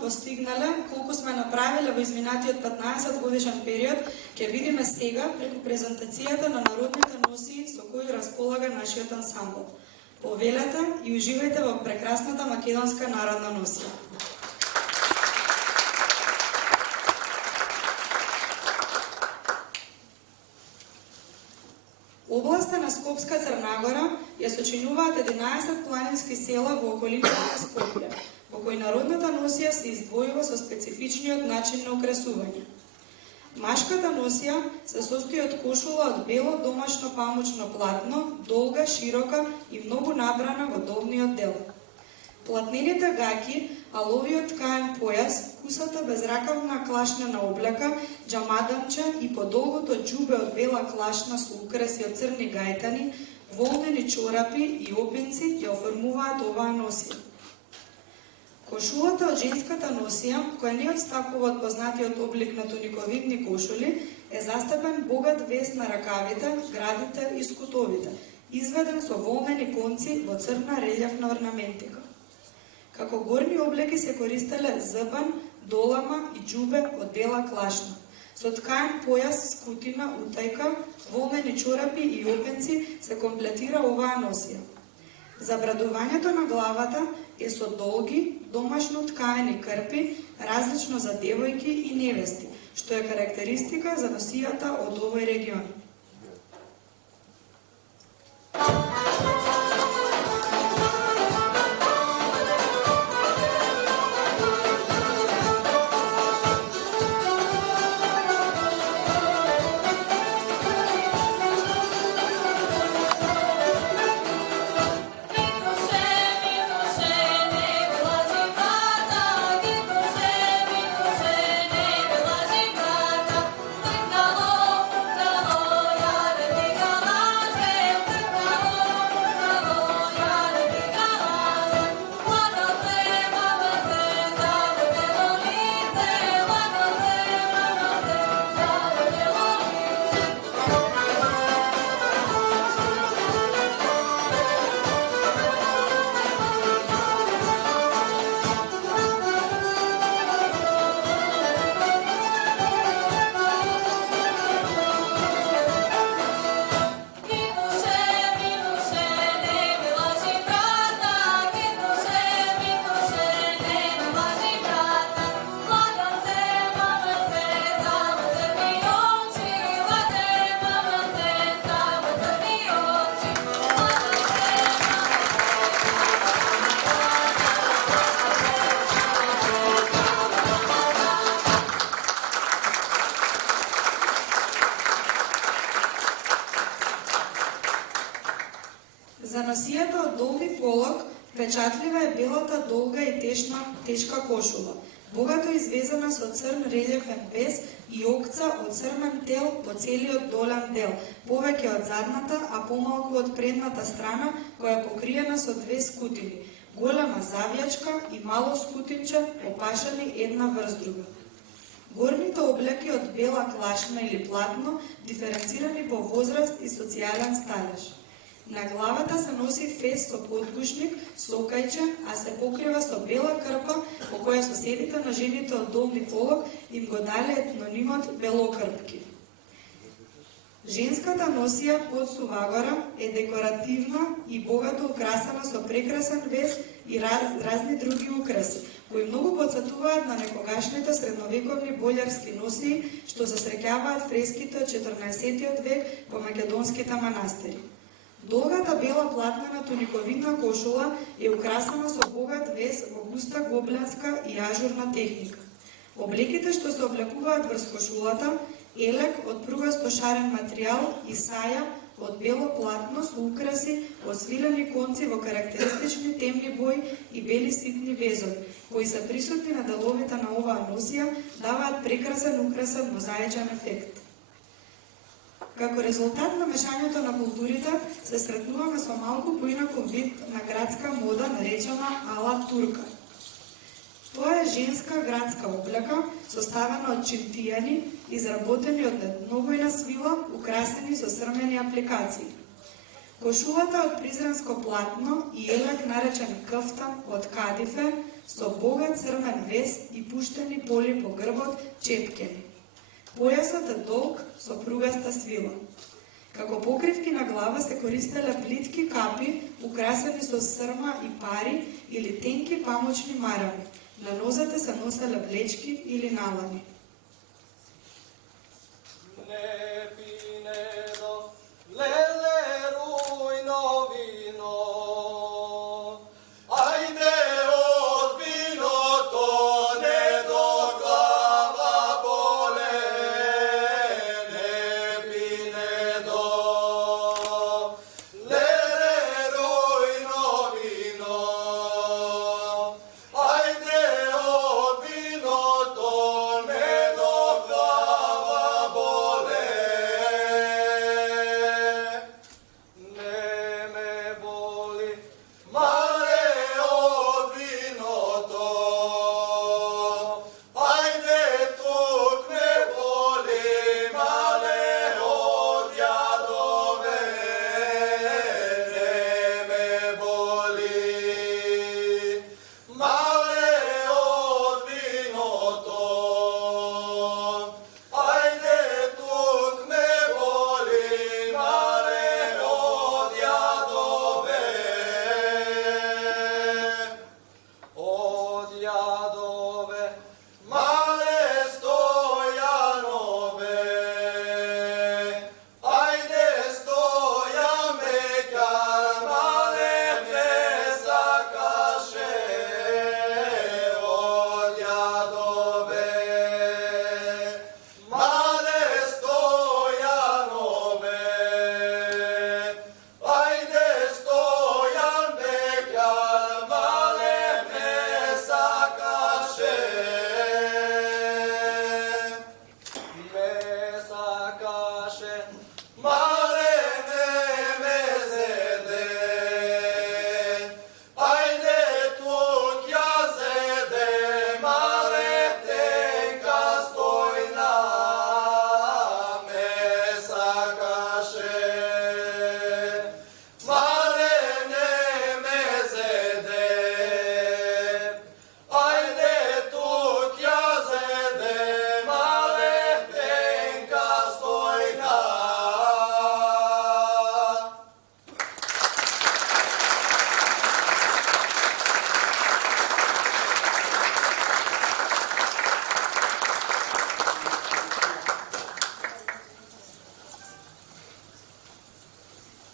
постигнале, колку сме направиле во изминатиот 15 годишен период, ќе видиме сега преку презентацијата на народните носии со кои располага нашиот ансамбл. Повелете и уживајте во прекрасната македонска народна носија. Областа на Скопска Црнагора ја сочинуваат 11 планински села во околината на Скопје, во кои народната носија се издвојува со специфичниот начин на украсување. Машката носија се состои од кошула од бело домашно памучно платно, долга, широка и многу набрана во долниот дел. Платнените гаќи, аловиот ткаен појас, кусата безракавна клашнена облека, џамаданче и подолгото џубе од бела клашна со украси од црни гајтани, волнени чорапи и опенци ја оформуваат оваа носија. Кошулата од женската носија, која не отстапува од познатиот облик на туниковидни кошули, е застапен богат вес на ракавите, градите и скутовите, изведен со волнени конци во црна релјефна орнаментика. Како горни облеки се користеле зъбан, долама и џубе од бела клашна. Со ткаен појас, скутина, утајка, волнени чорапи и опенци се комплетира оваа носија. Забрадувањето на главата е со долги, домашно ткаени крпи, различно за девојки и невести, што е карактеристика за носијата од овој регион. За носијата од долги полог, впечатлива е белата долга и тешка кошула, богато извезана со црн релјефен вес и окца од црмен тел по целиот долен дел, повеќе од задната, а помалку од предната страна, која е покриена со две скутини, голема завјачка и мало скутинче, опашани една врз друга. Горните облеки од бела клашна или платно, диференцирани по возраст и социјален сталеж. На главата се носи фес со подгушник, сокајче, а се покрива со бела крпа, по која соседите на жените од долни полог им го дале етнонимот белокрпки. Женската носија под сувагора е декоративна и богато украсена со прекрасен вес и разни други украси, кои многу потсетуваат на некогашните средновековни бољарски носии, што се среќаваат фреските од 14 век во македонските манастири. Долгата бела платнена туниковидна кошула е украсена со богат вес во густа гобленска и ажурна техника. Облеките што се облекуваат врз кошулата, елек од пругасто шарен материјал и саја од бело платно со украси од свилени конци во карактеристични темни бои и бели ситни везови, кои се присутни на деловите на оваа носија, даваат прекрасен украсен мозаичен ефект. Како резултат на мешањето на културите, се сретнуваме со малку поинаков вид на градска мода наречена ала турка. Тоа е женска градска облека, составена од чинтијани, изработени од многојна свила, украсени со срмени апликации. Кошулата од призранско платно и елак наречен кафтан од кадифе со богат црвен вес и пуштени поли по грбот чепкени. Појасот е долг со пругаста свила. Како покривки на глава се користеле плитки капи украсени со срма и пари или тенки памучни марами. На нозете се носеле влечки или налани.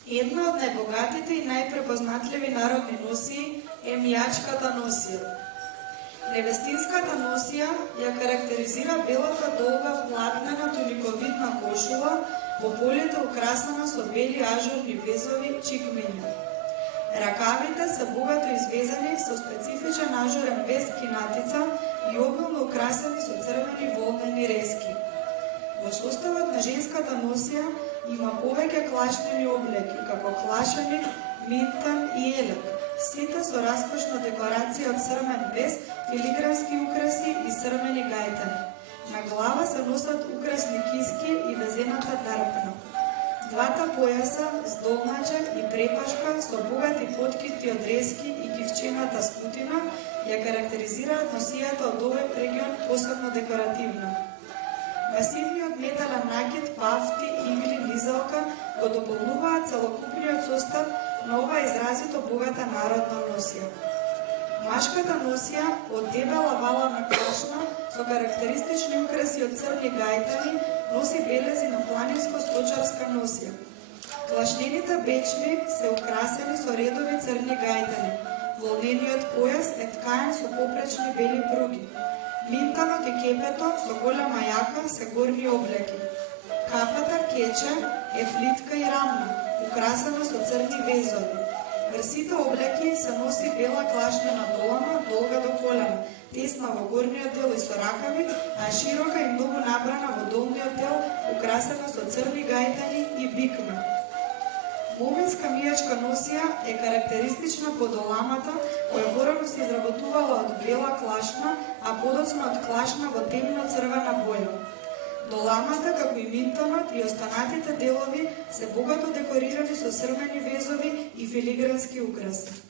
Една од најбогатите и најпрепознатливи народни носии е мијачката носија. Невестинската носија ја карактеризира белата долга платнена туниковидна кошула по полите украсена со бели ажурни везови чикмења. Ракавите се богато извезани со специфичен ажурен вез кинатица и обилно украсени со црвени волнени резки. Во составот на женската носија има повеќе клашнени облеки, како клашеник, минтан и елек, сите со раскошна декорација од црвен вез, филигрански украси и црвени гајтани. На глава се носат украсни киски и везената дарпна. Двата појаса с долмача и препашка со богати поткити од резки и кивчената скутина ја карактеризираат носијата од овој регион посебно декоративно. Масивниот метален накид, пафти, игли, низалка го дополнуваат целокупниот состав на оваа изразито богата народна носија. Машката носија од дебела валана клашна со карактеристични украси од црни гајтани носи белези на планинско-сточарска носија. Клашнените бечви се украсени со редови црни гајтани. Волнениот појас е ткаен со попречни бели пруги. Минтанот и кепето со голема јака се горни облеки. Капата кече е плитка и рамна, украсена со црни везови. Врз сите облеки се носи бела клашнена долама, долга до колена, тесна во горниот дел и со ракави, а широка и многу набрана во долниот дел, украсена со црни гајтани и бикме. Моминска мијачка носија е карактеристична по доламата, која порано се изработувала од бела клашна, а подоцна од клашна во темно црвена боја. Доламата, како и минтонот и останатите делови се богато декорирани со срмени везови и филигрански украси.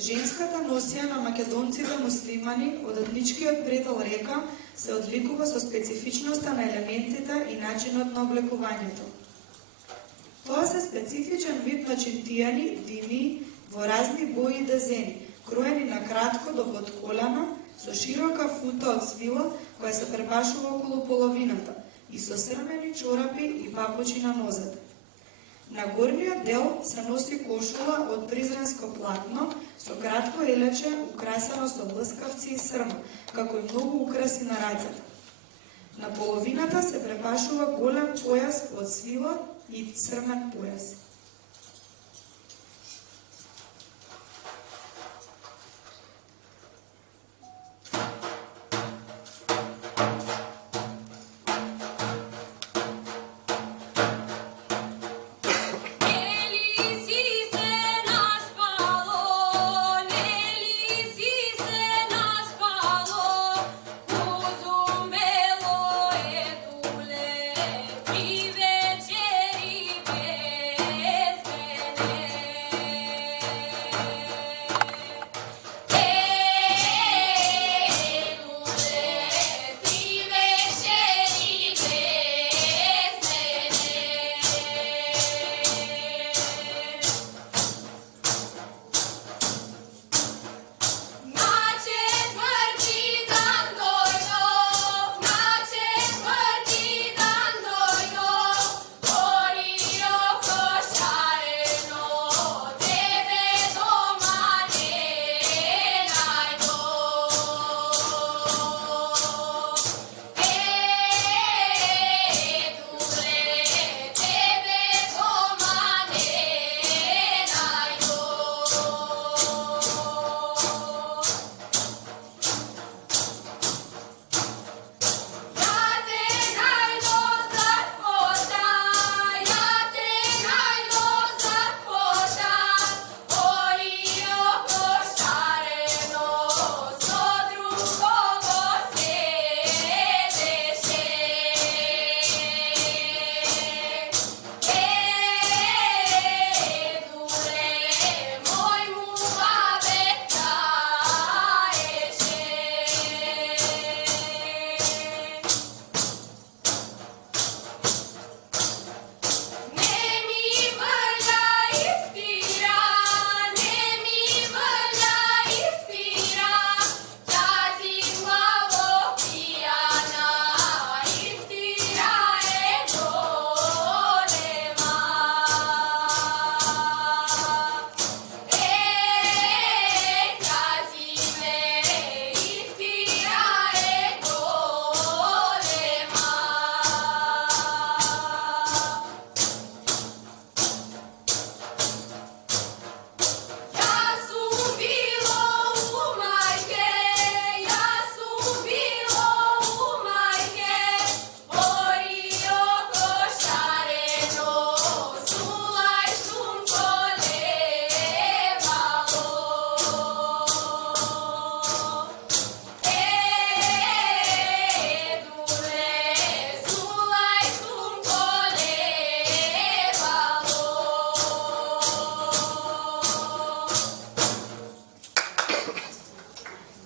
Женската носија на македонците муслимани од етничкиот предел река се одликува со специфичноста на елементите и начинот на облекувањето. Тоа се специфичен вид на чинтијани, димии, во разни бои и дезени, кроени на кратко до под колена, со широка фута од свила која се пребашува околу половината и со срмени чорапи и папучи на нозете. На горниот дел се носи кошула од призренско платно со кратко елече украсено со блескавци и срма, како и многу украси на рацете. На половината се препашува голем појас од свила и црмен појас. Večeri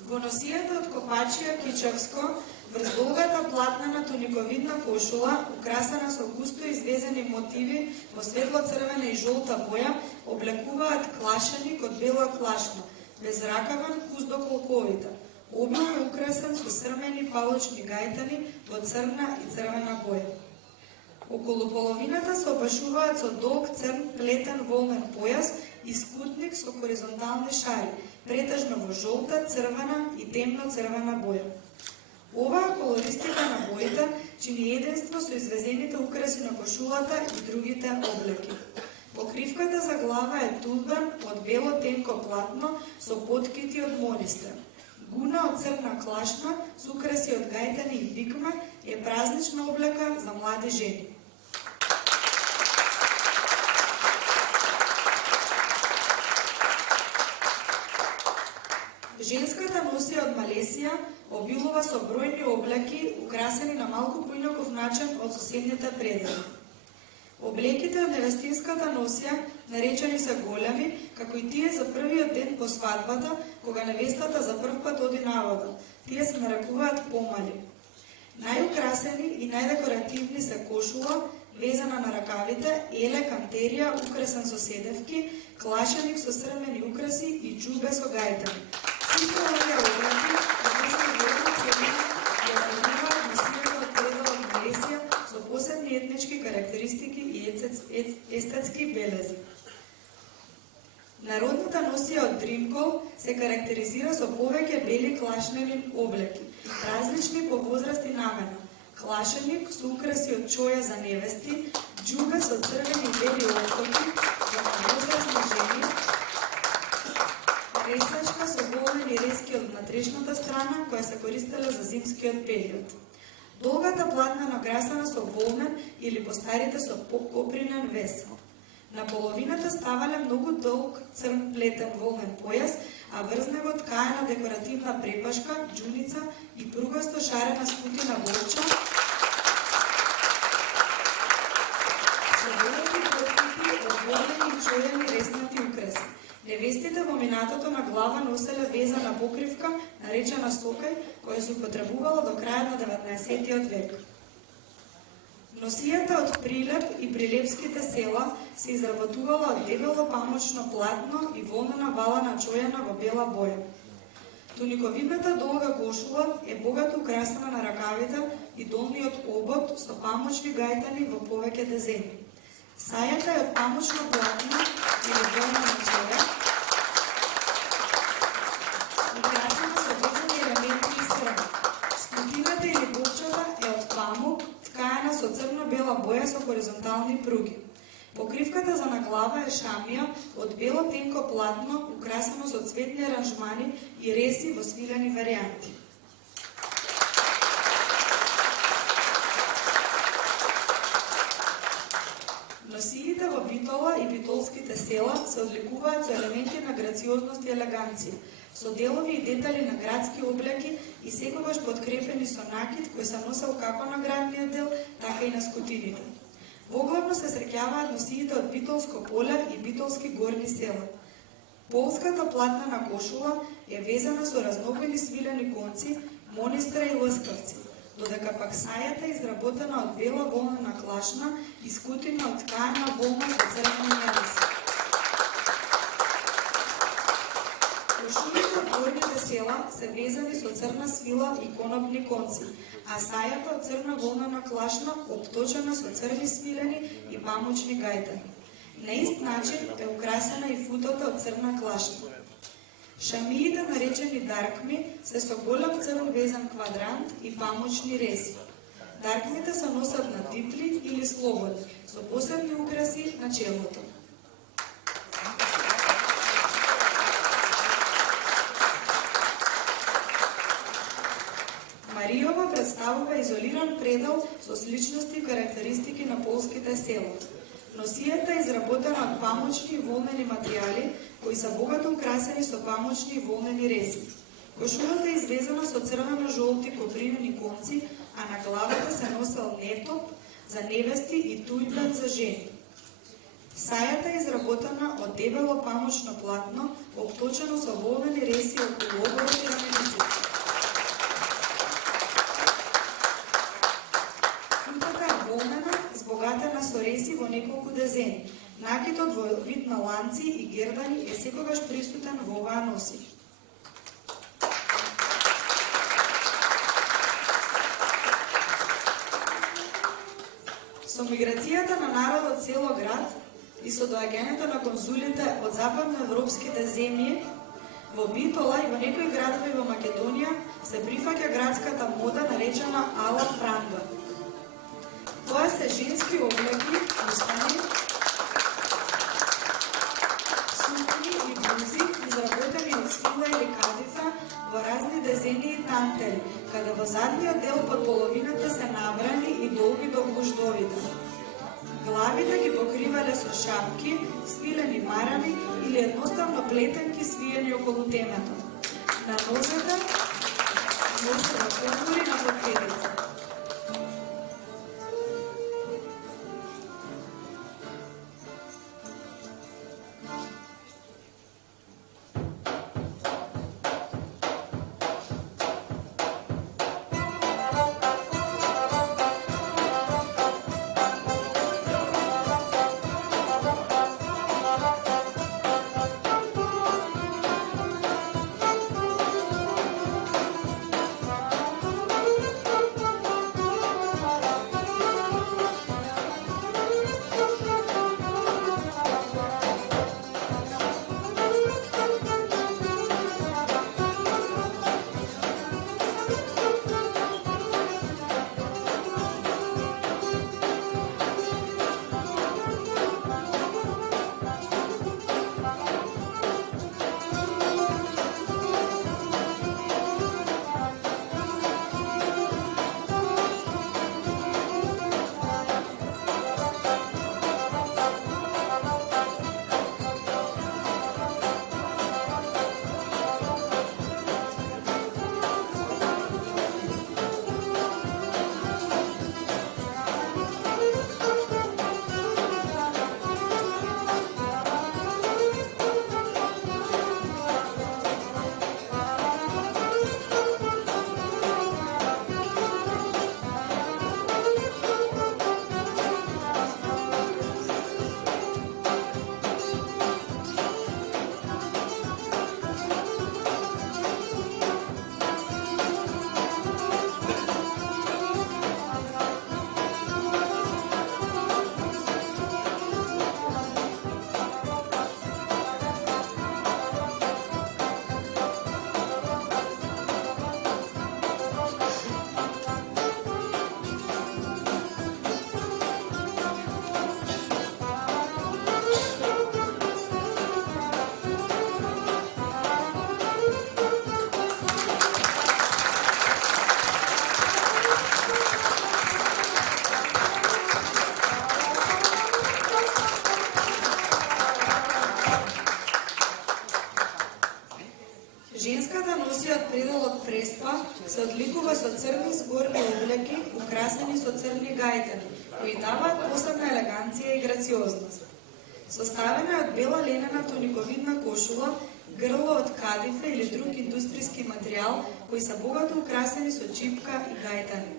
Во носијата од Копачија Кичевско, врз долгата платнена туниковидна кошула, украсена со густо извезени мотиви во светло-црвена и жолта боја, облекуваат клашеник од бела клашна, безракаван куз до колковите. Обил е украсен со срмени палочни гајтани во црна и црвена боја. Околу половината се опашуваат со долг црн плетен волнен појас и скутник со хоризонтални шари, претежно во жолта, црвена и темно-црвена боја. Оваа колористика на боите чини единство со извезените украси на кошулата и другите облеки. Покривката за глава е тулбан од бело тенко платно со поткити од монисте. Гуна од црна клашна с украси од гајтани и бикме е празнична облека за млади жени. Женската носија од Малесија обилува со бројни облеки, украсени на малку поинаков начин од соседните предели. Облеките од невестинската носија наречени се големи, како и тие за првиот ден по свадбата, кога невестата за прв пат оди на вода. Тие се нарекуваат помали. Најукрасени и најдекоративни се кошула, везана на ракавите, еле кантерија украсен со седевки, клашеник со срмени украси и џубе со гајтани. Сите овие облеки со посебни етнички карактеристики и естетски белези. Народната носија од Дримкол се карактеризира со повеќе бели клашнени облеки, различни по возраст и намена. Клашеник со украси од чоја за невести, џубе со црвени и бели оттоки за возрастни жени, ресачка со волнени рески од внатрешната страна, која се користела за зимскиот период. Долгата платна украсена со волнен или постарите со покопринен вес. На половината ставале многу долг црн плетен волнен појас, а врз него ткаена декоративна препашка, џуница и пругасто шарена скутина борча со велики поткити од волнени и чојени реснати украси. Невестите во минатото на глава носеле везана покривка, наречена сокај, која се употребувала до крајот на 19 век. Носијата од Прилеп и прилепските села се изработувала од дебело памучно платно и волнена валана чојана во бела боја. Туниковидната долга кошула е богато украсена на ракавите и долниот обод со памучни гајтани во повеќе дезени. Сајата е од памучно платно или волнена чоја, украсена со везени елементи и срм. Скутината или борчата е од памук, ткаена со црно-бела боја со хоризонтални пруги. Покривката за наглава е шамија од бело тенко платно, украсено со цветни аранжмани и реси во свилени варијанти. Носиите во Битола и битолските села се одликуваат со елементи на грациозност и елеганција, со делови и детали на градски облеки и секогаш подкрепени со накид кој се носел како на градниот дел, така и на скутините. Воглавно се среќаваат носиите од Битолско поле и битолски горни села. Полската платнена кошула е везана со разнобойни свилени конци, монистра и лъскавци, додека пак сајата е изработена од бела волнена клашна и скутина од ткаена волна со црвени јариси. Кошулите од горните села се везани со црна свила и конопни конци, а сајата од црна волнена клашна обточена со црни свилени и памучни гајтани. На ист начин е украсена и футата од црна клашна. Шамиите, наречени даркми, се со голем црн везан квадрант и памучни реси. Даркмите се носат на типли или слободни, со посебни украси на челото. Мариова представува изолиран предел со сличности и карактеристики на полските села. Носијата е изработена од памучни и волнени материјали, кои се богато украсени со памучни и волнени реси. Кошулата е извезана со црвено-жолти копринени конци, а на главата се носел нетоп за невести и тујбен за жени. Сајата е изработена од дебело памучно платно, обточено со волнени реси околу оборот и рамениците. накитот во вид на ланци и гердани е секогаш присутен во оваа носи. Со миграцијата на народот цело град и со доаѓањето на конзулите од западноевропските земји во Битола и во некои градови во Македонија се прифаќа градската мода наречена ала франга. Тоа се женски облеки, фустани, сукњи и блузи изработени од свила или кадифа во разни дезени и тантели, каде во задниот дел под половината се набрани и долги до гуждовите. Главите ги покривале со шапки, свилени марами или едноставно плетенки свиени околу темето. На нозете носела отвори на подкедица. Женската носи од пределот преспа, се одликува со црни зборни облеки, украсени со црни гајтани, кои даваат посебна елеганција и грациозност. Составена е од бела ленена туниковидна кошула, грло од кадифе или друг индустријски материјал, кои се богато украсени со чипка и гајтани.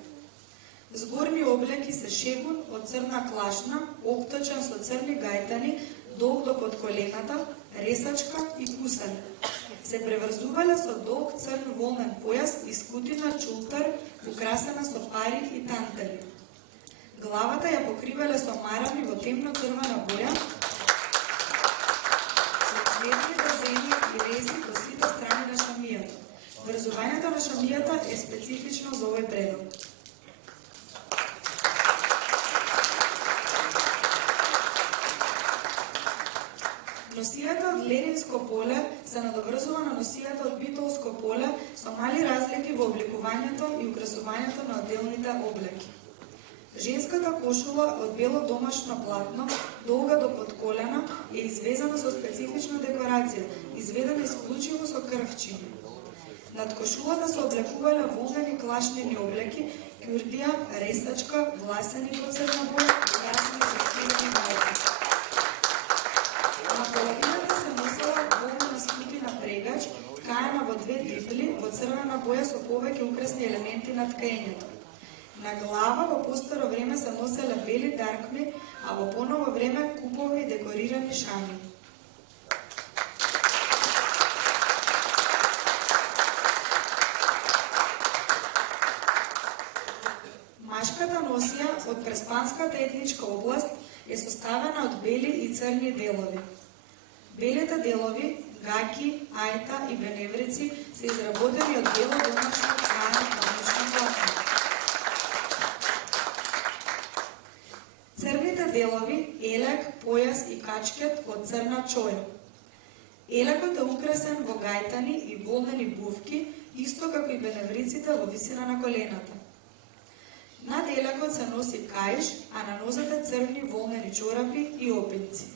Згорни облеки се шегун од црна клашна, обточен со црни гајтани, долг до под колената, ресачка и кусан. Се преврзувале со долг црн волнен појас и скутина чултар, украсена со пари и тантели. Главата ја покривале со марами во темно црвена боја, со цветни дезени и рези по сите страни на шамијата. Врзувањето на шамијата е специфично за овој предел. Носијата од Ленинско поле се надоврзува на носијата од Битолско поле со мали разлики во обликувањето и украсувањето на отделните облеки. Женската кошула од бело домашно платно, долга до под колена, е извезана со специфична декорација, изведена исклучиво со крвчиња. Над кошулата се облекувале волнени клашнени облеки, кюрдија, ресачка, власени по црна боја и красни со светли гајки. На половината се носела волнена скутина прегач, ткаена во две типли, во црвена боја со повеќе украсни елементи на ткаењето. На глава во постаро време се носеле бели даркми, а во поново време купови декорирани шами. Машката носија од преспанската етничка област е составена од бели и црни делови. Белите делови, гаки, ајта и беневрици се изработени од бело домашно ткано памучно платно. Црните делови, елек, појас и качкет од црна чоја. Елекот е украсен во гајтани и волнени бувки, исто како и беневриците во висина на колената. Над елекот се носи каиш, а на нозете црни волнени чорапи и опинци.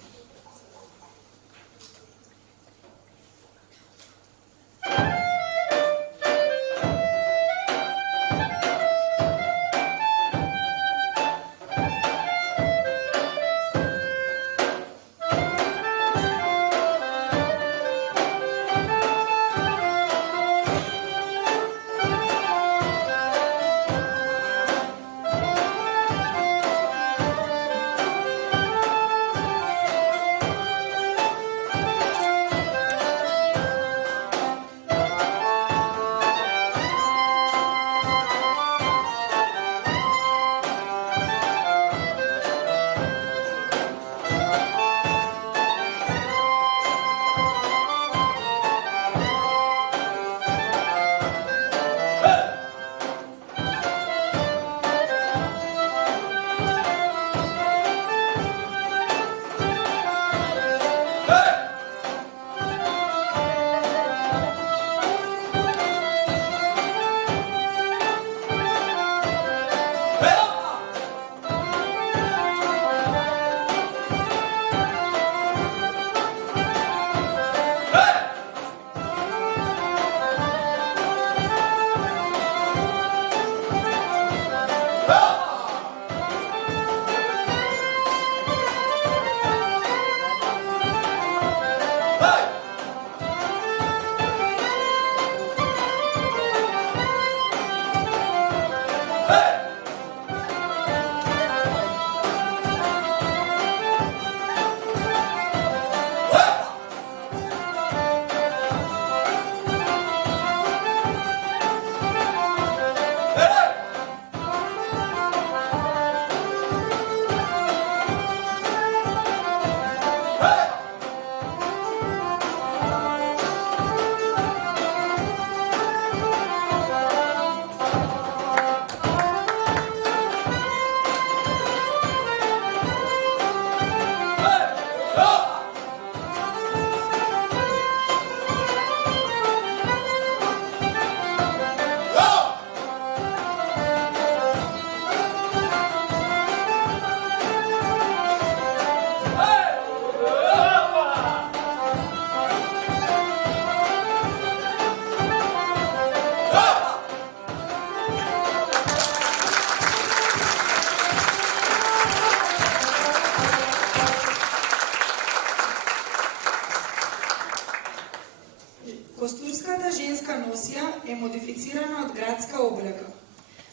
Костурската женска носија е модифицирана од градска облека.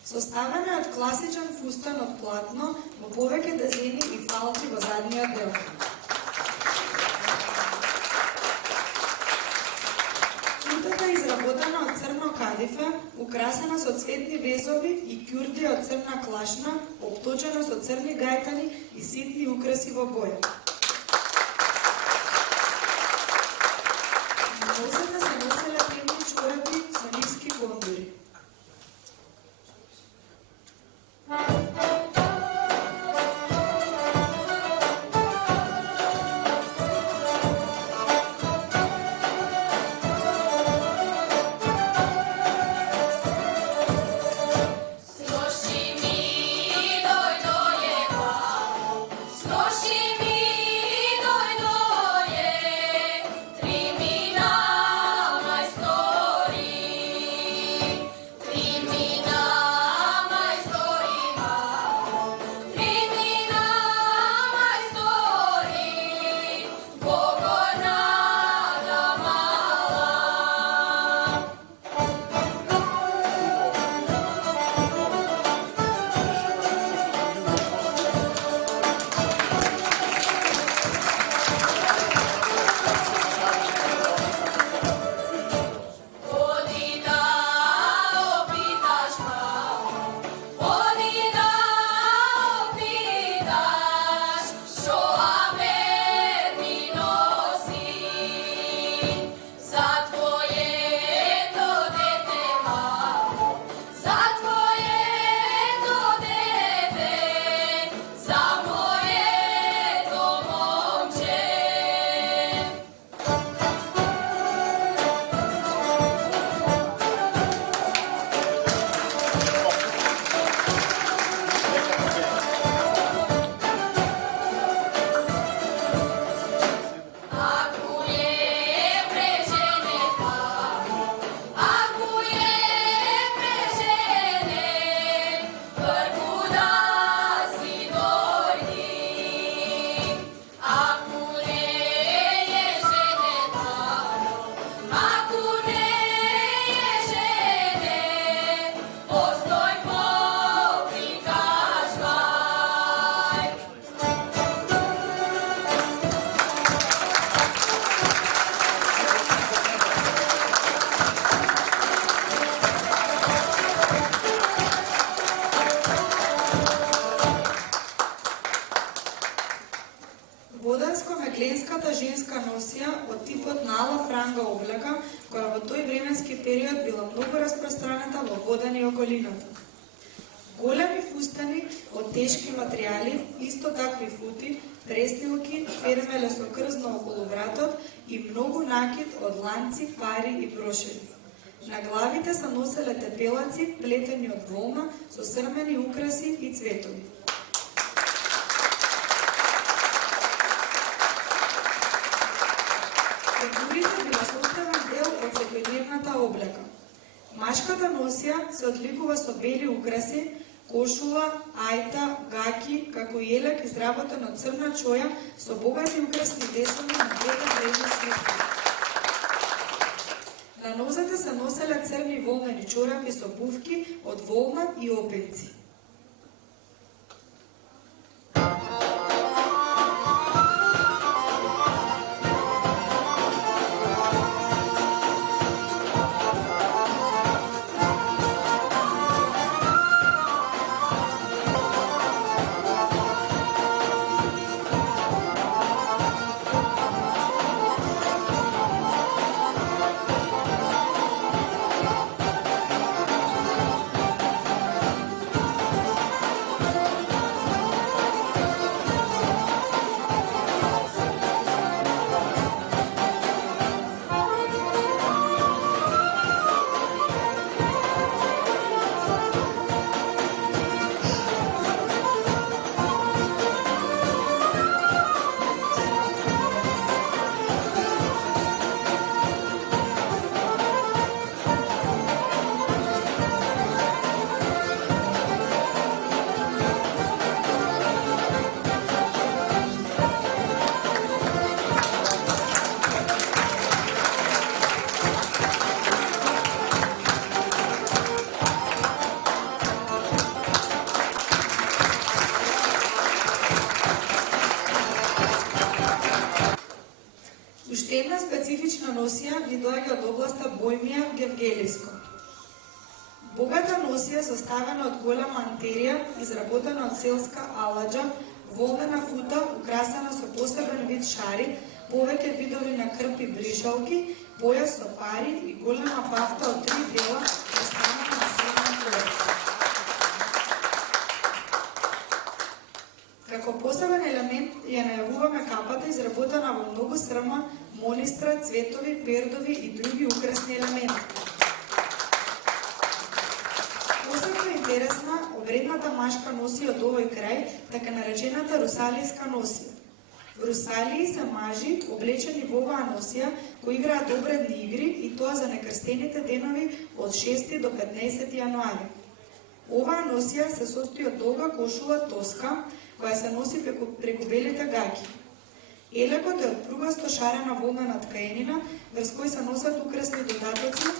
Составена е од класичен фустан од платно, во повеќе дезени и фалчи во задниот дел. Футата е изработена од црно кадифе, украсена со цветни везови и кјурди од црна клашна, обточена со црни гајтани и ситни украси во боја. Носете се носеле темни чорапи со ниски кондури. Sloši mi doj doje, tri mina храната во Водан и околината. Големи фустани од тешки материјали, исто такви фути, престилки, фермеле со крзно околу вратот и многу накид од ланци, пари и прошери. На главите се носеле тепелаци, плетени од волна, со срмени украси и цветови. Фигурите била составен дел од секојдневната облека. Машката носија се одликува со бели украси, кошула, ајта, гаки, како и елек изработен од црна чоја со богати украсни десови на двете брежни свитки. На нозете се носеле црни волнени чорапи со пувки од волна и опенци. Уште една специфична носија ни доаѓа од областа Бојмија, Гевгелиско. Богата носија составена од голема антерија, изработена од селска аладжа, волнена фута, украсена со посебен вид шари, повеќе видови на крпи бришалки, појас со пари и голема пафта од 3 дела, останата на 7 појас. Како посебен елемент ја најавуваме капата изработена во многу срма, молистра, цветови, пердови и други украсни елементи. Посебно интересна обредната машка носија од овој крај, така наречената русалијска носија. В Русалии се мажи облечени во оваа носија кои играат обредни игри и тоа за некрстените денови од 6 до 15 јануари. Оваа носија се состои од долга кошула тоска, која се носи преку белите гаки. Елекот е од пругасто шарена волнена ткаенина, врз кој се носат украсни додатоци,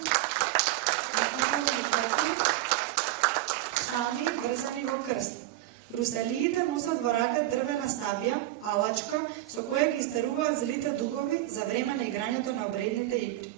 шами врзани во крст. Русалиите носат во рака дрвена сабја, алачка, со која ги истеруваат злите духови за време на играњето на обредните игри.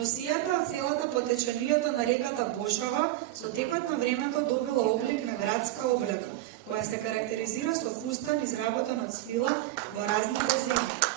Носијата од селата по теченијата на реката Бошава со текот на времето добила облик на градска облека, која се карактеризира со фустан изработен од свила во разни дезени.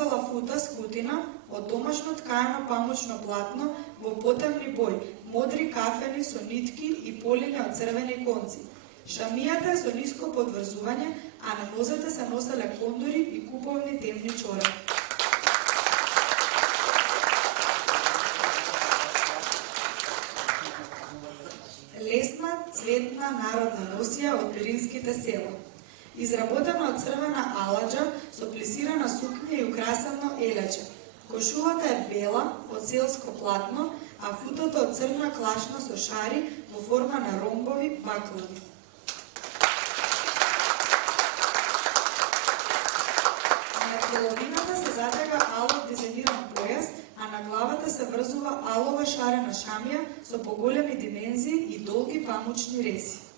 носела фута скутина од домашно ткаено памучно платно во потемни бој, модри кафени со нитки и полиња од црвени конци. Шамијата е со ниско подврзување, а на нозете се носеле кондори и куповни темни чорапи. Лесна, цветна народна носија од пиринските села. Изработена од црвена аладжа со плисирана сукња и украсено елече. Кошулата е бела од селско платно, а футото од црна клашна со шари во форма на ромбови баклави. На половината се затега алов дизајниран појас, а на главата се врзува алова шарена шамија со поголеми димензии и долги памучни реси.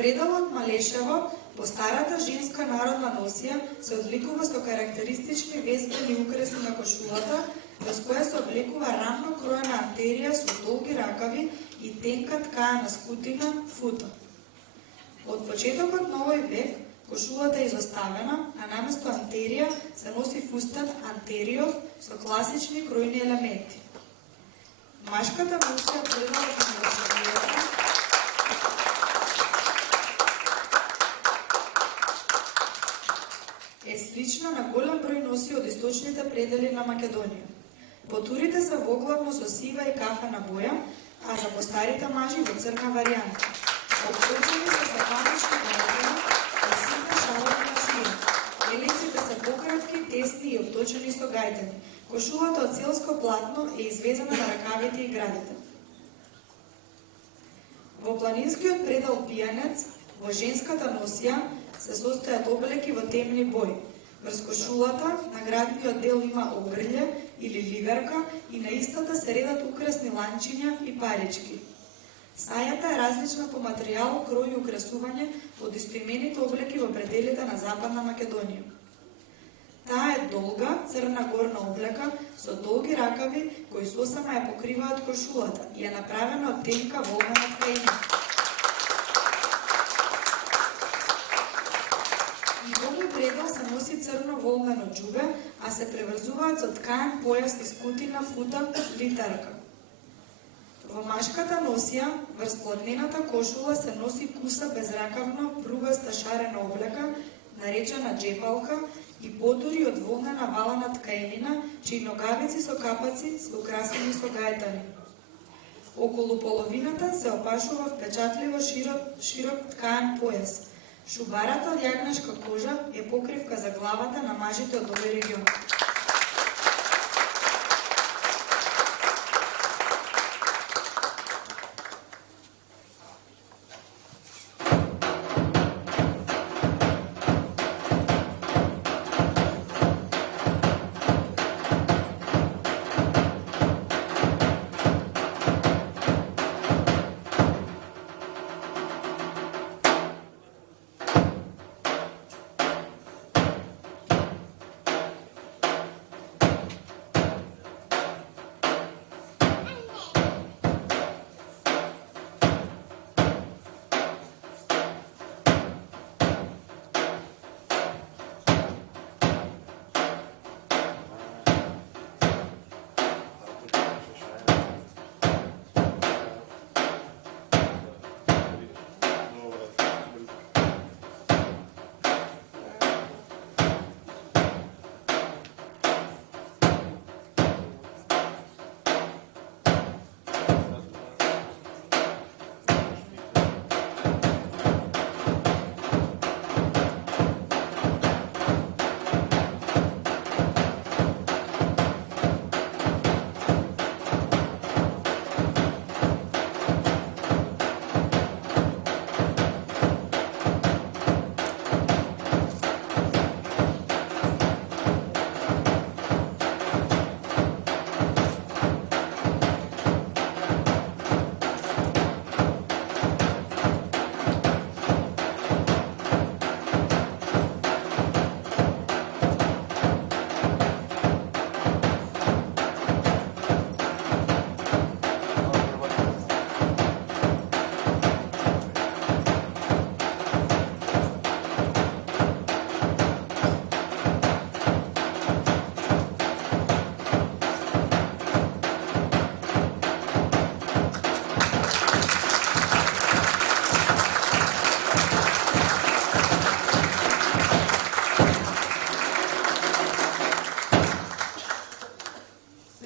Пределот Малешево, по старата женска народна носија, се одликува со карактеристични везбени украси на кошулата, врз која се облекува рамно кроена антерија со долги ракави и тенка ткаена скутина, фута. Од почетокот на овој век, кошулата е изоставена, а наместо антерија се носи фустан антериов со класични кројни елементи. Машката носија пределот на Малешевијата е слична на голем број носи од источните предели на Македонија. Потурите се воглавно со сива и кафена боја, а за постарите мажи во црна варијанта. Обточени се со памучни кафена и сите шалови на шија. Елиците се пократки, тесни и обточени со гајтани. Кошулата од селско платно е извезена на ракавите и градите. Во планинскиот предел пијанец, во женската носија, се состојат облеки во темни бои. Врз кошулата, на градниот дел има огрлје или лигарка и на истата се редат украсни ланчиња и парички. Сајата е различна по материјал, крој и украсување од истоимените облеки во пределите на Западна Македонија. Таа е долга, црна горна облека со долги ракави кои сосема ја покриваат кошулата и е направена од тенка волнена ткаина. Предел се носи црно волнено џубе, а се преврзуваат со ткаен појас и скутина, фута, литарка. Во машката носија, врз платнената кошула се носи куса безракавно, пругаста шарена облека, наречена джепалка и потури од волнена валена ткаенина, чии ногавици со капаци се украсени со гајтани. Околу половината се опашува впечатливо широк ткаен појас. Шубарата од јагнешка кожа е покривка за главата на мажите од овој регион.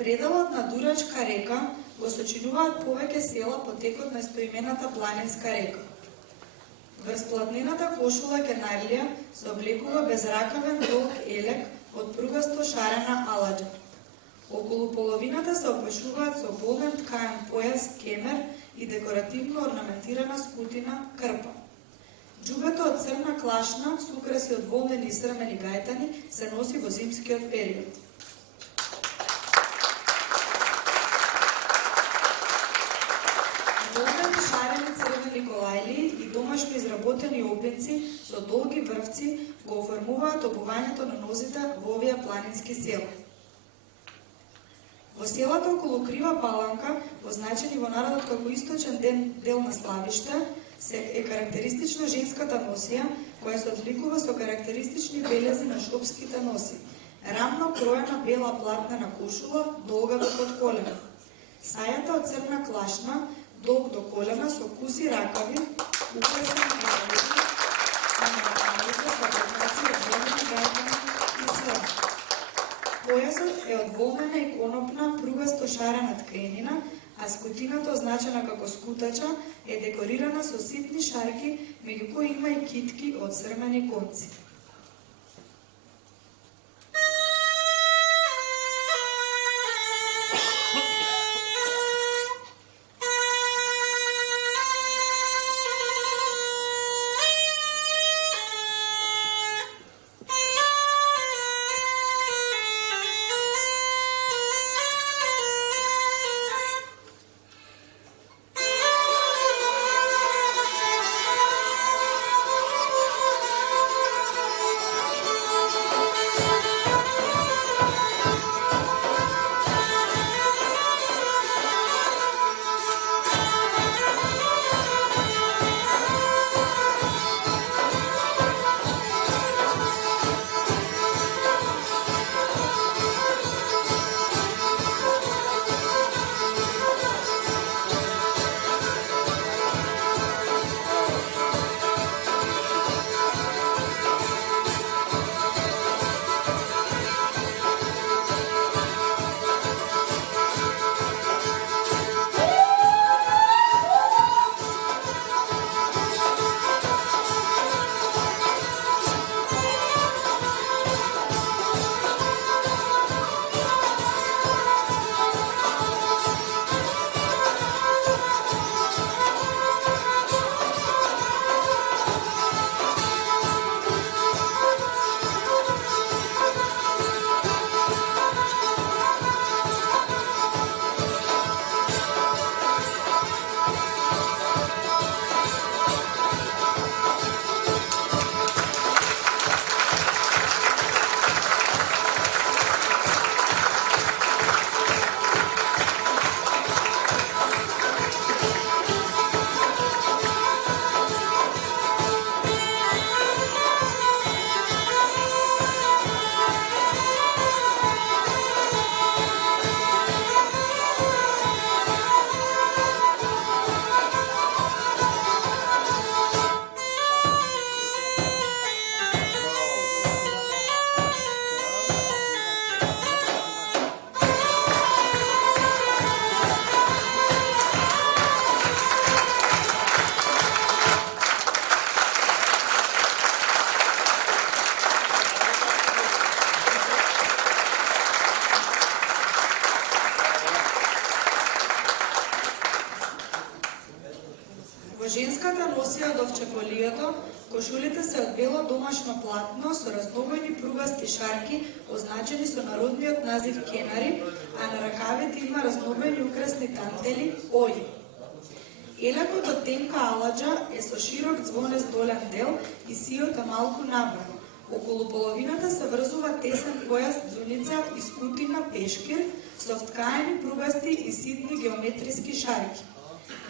пределот на Дурачка река го сочинуваат повеќе села по текот на истоимената планинска река. Врз платнената кошула кенарлија се облекува безракавен долг елек од пругасто шарена аладжа. Околу половината се опашуваат со волнен ткаен појас кемер и декоративно орнаментирана скутина крпа. Џубето од црна клашна со украси од волнени и срмени гајтани се носи во зимскиот период. Волнени шарени црвени колајли и домашно изработени опенци со долги врвци го оформуваат обувањето на нозите во овие планински села. Во селата околу Крива Паланка, означени во народот како источен дел на Славиште, е карактеристична женската носија, која се одликува со карактеристични белези на шопските носи. Рамно кроена бела платнена кошула, долга до под колена. Сајата од црна клашна, долг до колена со куси ракави, украсени на ракавите со апликација од волнени гајтани и срам. Појасот е од волнена и конопна пругасто шарена тканина, а скутината, означена како скутача, е декорирана со ситни шарки, меѓу кои има и китки од црвени конци. Во женската носија од овчеполијето, кошулите се од бело домашно платно со разнобојни пругасти шарки, означени со народниот назив кенари, а на ракавите има разнобојни украсни тантели, оји. Елекот од тенка аладжа е со широк звонест долен дел и сиот е малку набран. Околу половината се врзува тесен појас дзуница и скутина пешкир со вткаени пругасти и ситни геометриски шарки.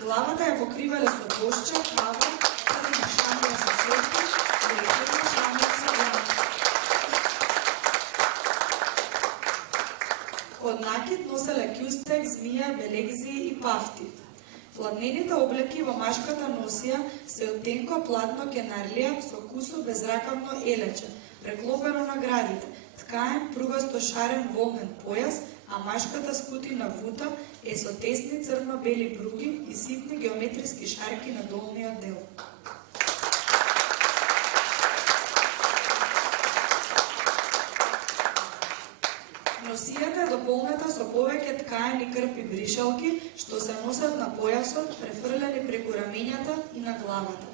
Главата ја покривале со кошча, кава, црна шамија со светки и црна шамија со глава. Од накид носеле кјустек, змија, белегзии и пафти. Платнените облеки во машката носија се од тенко платно кенарлија со кусо безракавно елече, преклопено на градите, ткаен пругасто шарен волнен појас, а машката скутина вута е со тесни црно-бели пруги и ситни геометриски шарки на долниот дел. Носијата е дополнета со повеќе ткаени крпи бришалки, што се носат на појасот, префрлени преку рамењата и на главата.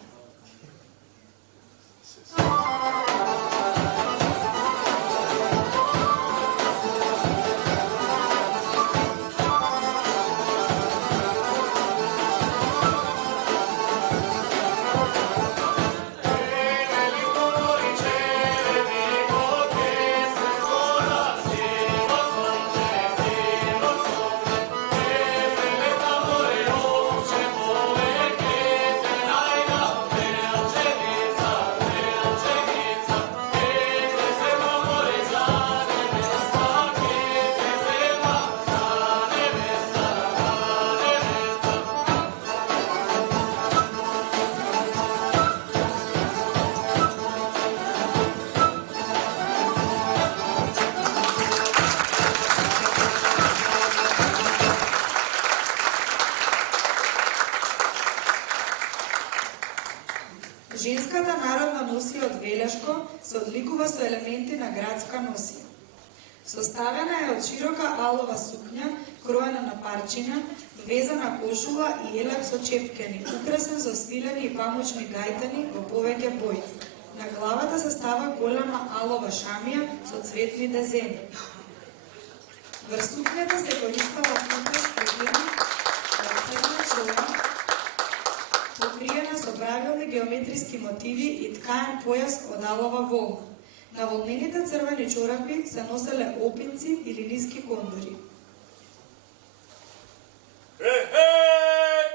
Женската народна носија од Велешко се одликува со елементи на градска носија. Составена е од широка алова сукња, кроена на парчиња, везана кошула и елак со чепкени, украсен со свилени и памучни гајтани во повеќе бои. На главата се става голема алова шамија со цветни дезени. Врз сукњата се користела фута скрепена од црна чоја, покриена со правилни геометриски мотиви и ткаен појас од алова волна. На волнените црвени чорапи се носеле опинци или ниски кондори.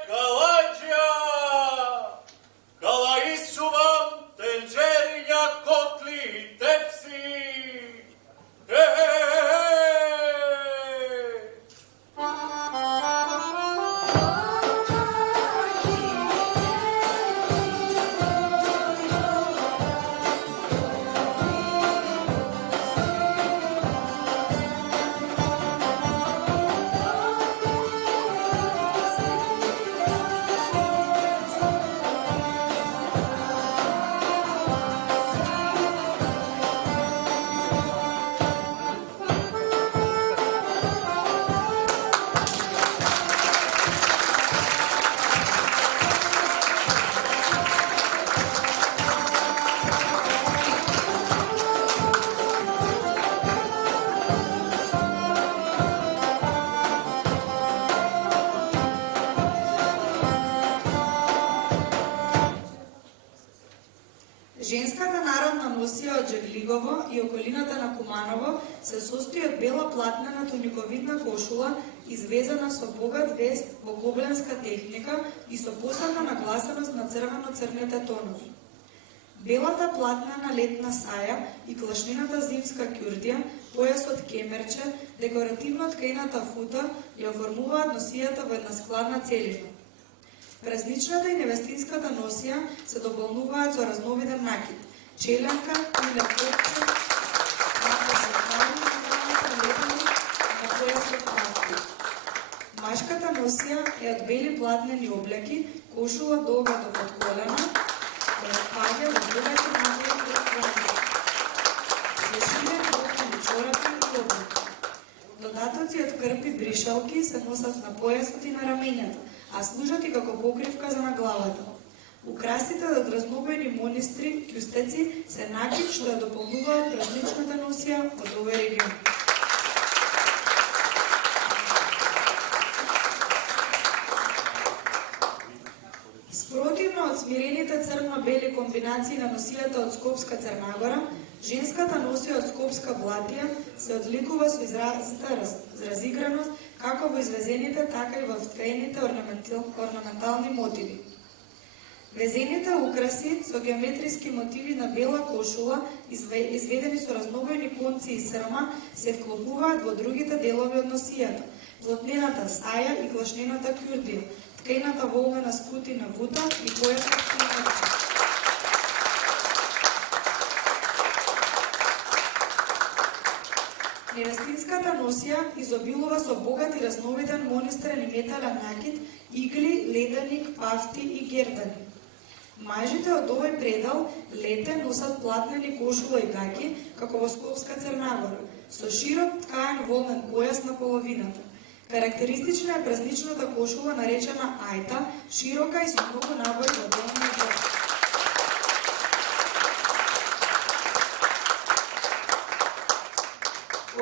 Калаџија! Кала исувам тенџериња, котли и тепси! Женската народна носија од Жеглигово и околината на Куманово се состои од бела платнена туниковидна кошула, извезана со богат вез во гобленска техника и со посебна нагласеност на црвено-црните тонови. Белата платнена летна саја и клашнината зимска кюрдија, појасот кемерче, декоративно ткаената фута ја оформуваат носијата во една складна целина. Празничната и невестинската носија се дополнуваат со разновиден накид, челенка или лепотче, како се прави на појасот пафти. Машката носија е од бели платнени облеки, кошула долга до под колена, паѓа во богати напои пред крајот. Се ширени бокни чорапи и обуки. Додатоци од крпи бришалки се носат на појасот и на рамењата, а служат и како покривка за на главата. Украсите од разнобојни монистри, кјустеци се накид што ја дополнуваат празничната носија од овој регион. Спротивно од смирените црно-бели комбинации на носијата од Скопска Црнагора, женската носија од Скопска Блатија се одликува со изразита разиграност како во извезените, така и во вткаените орнаментални мотиви. Везените украси со геометриски мотиви на бела кошула, изведени со разнобојни конци и срма, се вклопуваат во другите делови од носијата, плотнената саја и клашнената кюрдија, ткаената волнена скутина вута и појасот кюрдија. Невестинската носија изобилува со богат и разновиден монистрен и метален накид, игли, леденик, пафти и гердани. Мажите од овој предел лете носат платнени кошула и гаќи, како во Скопска Црнагора, со широк ткаен волнен појас на половината. Карактеристична е празничната кошула наречена ајта, широка и со многу набои во долна и горна.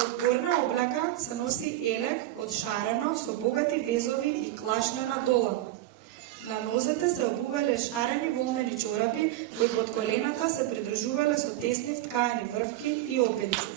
Од горна облака се носи елек од шарено со богати везови и клашнена долама. На нозете се обувале шарени волнени чорапи, кои под колената се придржувале со тесни вткаени врвки и опенци.